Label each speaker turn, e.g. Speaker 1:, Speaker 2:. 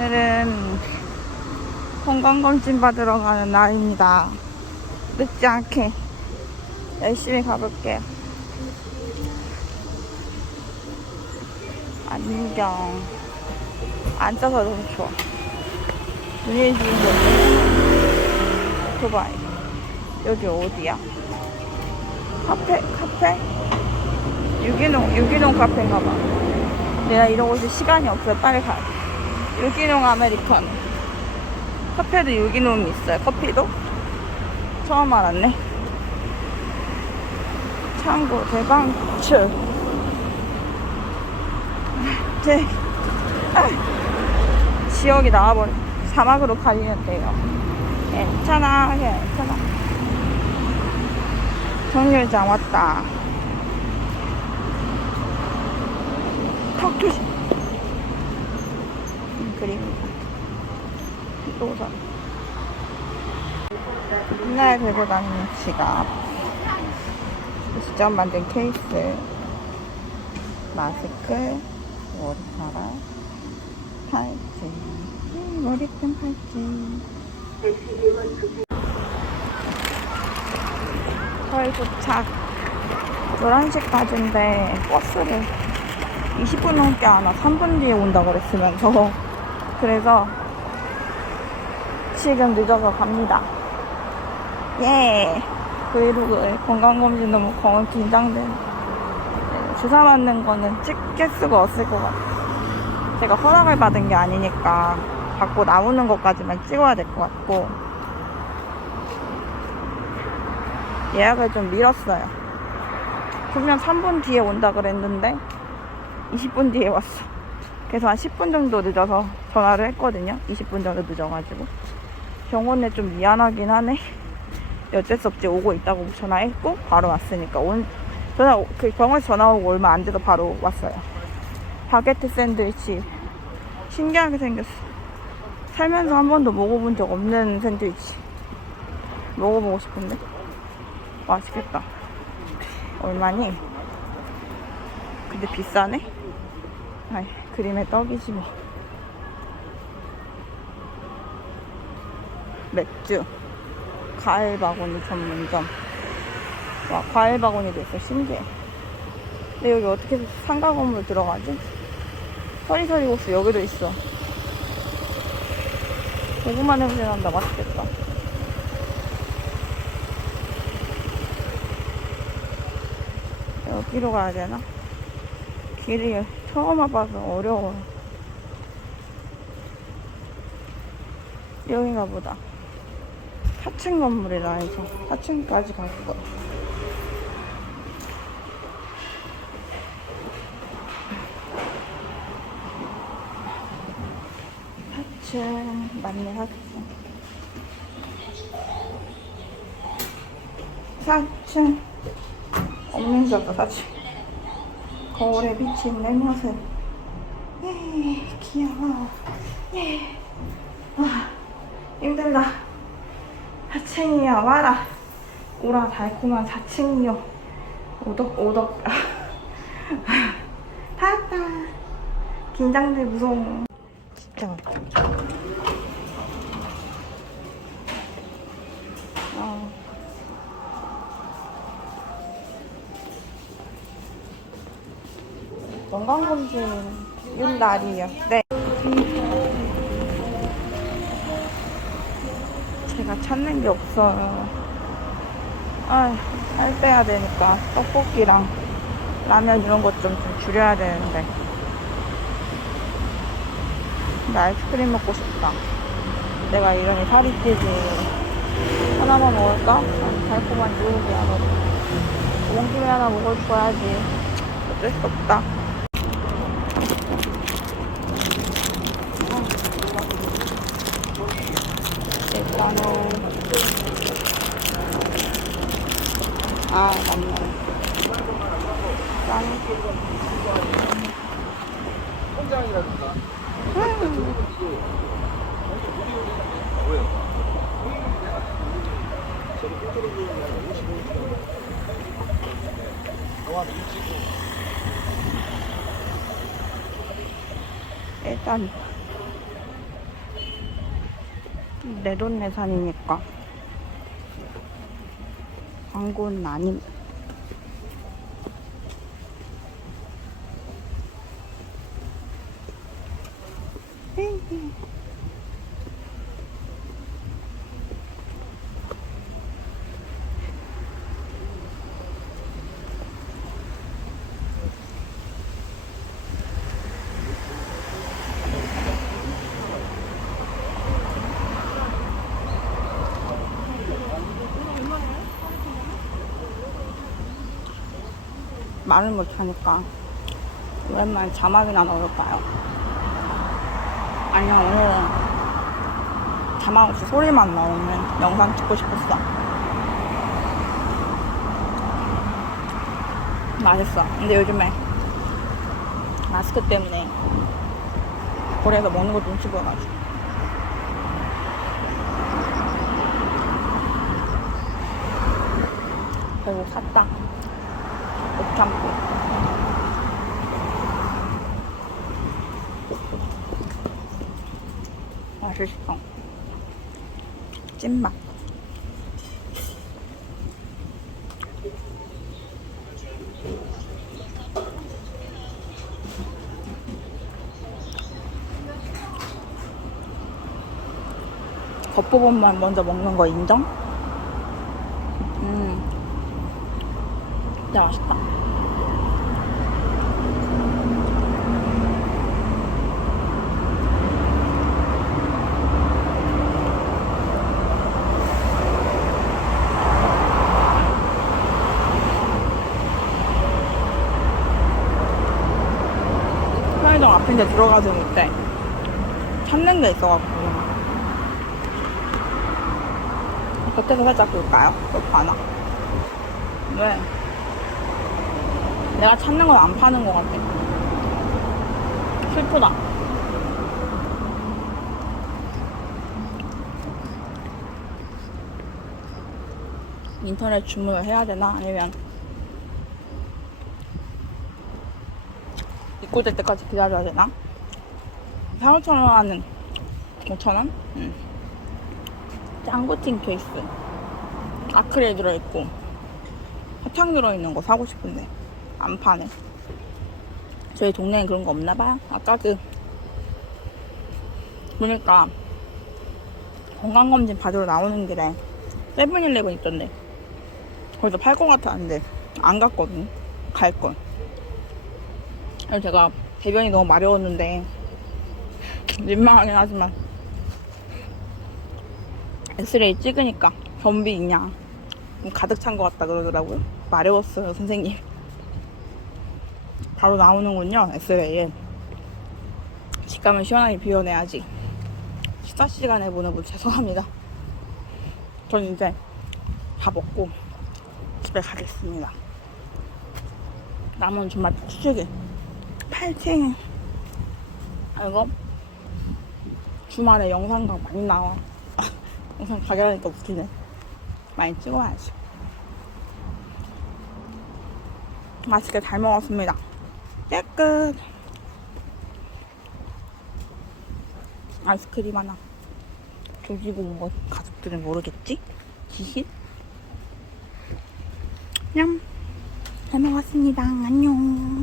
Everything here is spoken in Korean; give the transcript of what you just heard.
Speaker 1: 오늘은 건강검진 받으러 가는 날입니다. 늦지 않게 열심히 가볼게요. 안경. 앉아서 너무 좋아. 눈이 지금 오토바이. 여기 어디야? 카페? 카페? 유기농, 유기농 카페인가 봐. 내가 이러고 있을 시간이 없어요. 빨리 가야 돼. 유기농 아메리카노. 카페도 유기농이 있어요. 커피도? 처음 알았네. 창고 대방출. 제, 아, 지역이 나와버려. 사막으로 가리면 돼요. 괜찮아, 괜찮아. 정류장 왔다. 턱 조심. 음, 그림이다. 노선. 맨날 들고 다니는 지갑. 직접 만든 케이스. 마스크. 머리카락. 팔찌. 음, 머리끈 팔찌. 저희 도착. 11시 까지인데 버스를 20분 넘게 안 와. 3분 뒤에 온다고 그랬으면서. 그래서 지금 늦어서 갑니다. 예. 브이로그 건강검진 너무 거- 긴장돼. 네, 주사 맞는 거는 찍힐 수가 없을 것 같아요. 제가 허락을 받은 게 아니니까 받고 나오는 것까지만 찍어야 될 것 같고 예약을 좀 미뤘어요. 분명 3분 뒤에 온다 그랬는데 20분 뒤에 왔어. 그래서 한 10분 정도 늦어서 전화를 했거든요. 20분 정도 늦어가지고. 병원에 좀 미안하긴 하네. 어쩔 수 없지 오고 있다고 전화했고 바로 왔으니까 온 전화 오- 그 병원에서 전화 오고 얼마 안 돼서 바로 왔어요. 바게트 샌드위치 신기하게 생겼어. 살면서 한 번도 먹어본 적 없는 샌드위치. 먹어보고 싶은데 맛있겠다. 얼마니? 근데 비싸네? 아이, 그림의 떡이지 뭐. 맥주. 과일 바구니 전문점. 와, 과일 바구니도 있어. 신기해. 근데 여기 어떻게 상가 건물 들어가지? 서리서리 호수 여기도 있어. 고구마 냄새 난다. 맛있겠다. 여기로 가야 되나? 길이 처음 와봐서 어려워. 여긴가 보다. 4층 건물이라 해서 4층까지 갈 거야. 맞네 사층 사층 없는 줄 알았다 사층 거울에 비친 내 모습 에이, 귀여워. 에이. 아, 힘들다. 사층이야 와라. 오라 달콤한 사층이요. 오덕 오덕. 다 왔다. 긴장돼 무서워. 진짜. 어. 건강검진 이 날이요. 네. 제가 찾는 게 없어요. 아, 살 빼야 되니까 떡볶이랑 라면 이런 것 좀 좀 줄여야 되는데. 근데 아이스크림 먹고 싶다. 내가 이러니 살이 찌지. 하나만 먹을까? 달콤한 유혹이 하나. 온 김에 하나 먹어줘야지. 어쩔 수 없다. 일단은 아 맞네. 짠. 통장이라든가. 일단 내돈내산이니까 광고는 아님. 말을 못하니까 오랜만에 자막이나 넣을까요? 아니야 오늘은 자막 없이 소리만 나오는 영상 찍고 싶었어. 맛있어. 근데 요즘에 마스크 때문에 거리에서 먹는 거 눈치 보여가지고. 결국 샀다 못 참고 맛있어 찐맛. 겉부분만 먼저 먹는 거 인정? 음 진짜 맛있다 편의점 앞인데 들어가지 못해 찾는 게 있어갖고 겉에서 살짝 볼까요? 그렇게 하나? 왜? 내가 찾는 건 안 파는 것 같아 슬프다 인터넷 주문을 해야 되나? 아니면 입고될 때까지 기다려야 되나? 4, 5천 원 하는 5천 원? 응. 짱구틴 케이스. 아크릴 들어있고 화창 들어있는 거 사고 싶은데 안 파네. 저희 동네엔 그런 거 없나 봐요. 아까 그 보니까 건강검진 받으러 나오는 길에 세븐일레븐 있던데 거기서 팔 것 같았는데 안 갔거든. 갈 걸. 그래서 제가 대변이 너무 마려웠는데 민망하긴 하지만 엑스레이 찍으니까 변비 있냐 좀 가득 찬 것 같다 그러더라고요 마려웠어요 선생님 바로 나오는군요 엑스레이에. 직감을 시원하게 비워내야지 식사 시간에 보내고 뭐 죄송합니다. 전 이제 다 먹고 집에 가겠습니다. 남은 주말 휴식일 파이팅 이거? 주말에 영상각 많이 나와. 영상 가게라니까 웃기네. 많이 찍어야지. 맛있게 잘 먹었습니다 깨끗 아이스크림 하나 조지고 온 거 가족들은 모르겠지? 지식? 냠! 잘 먹었습니다. 안녕.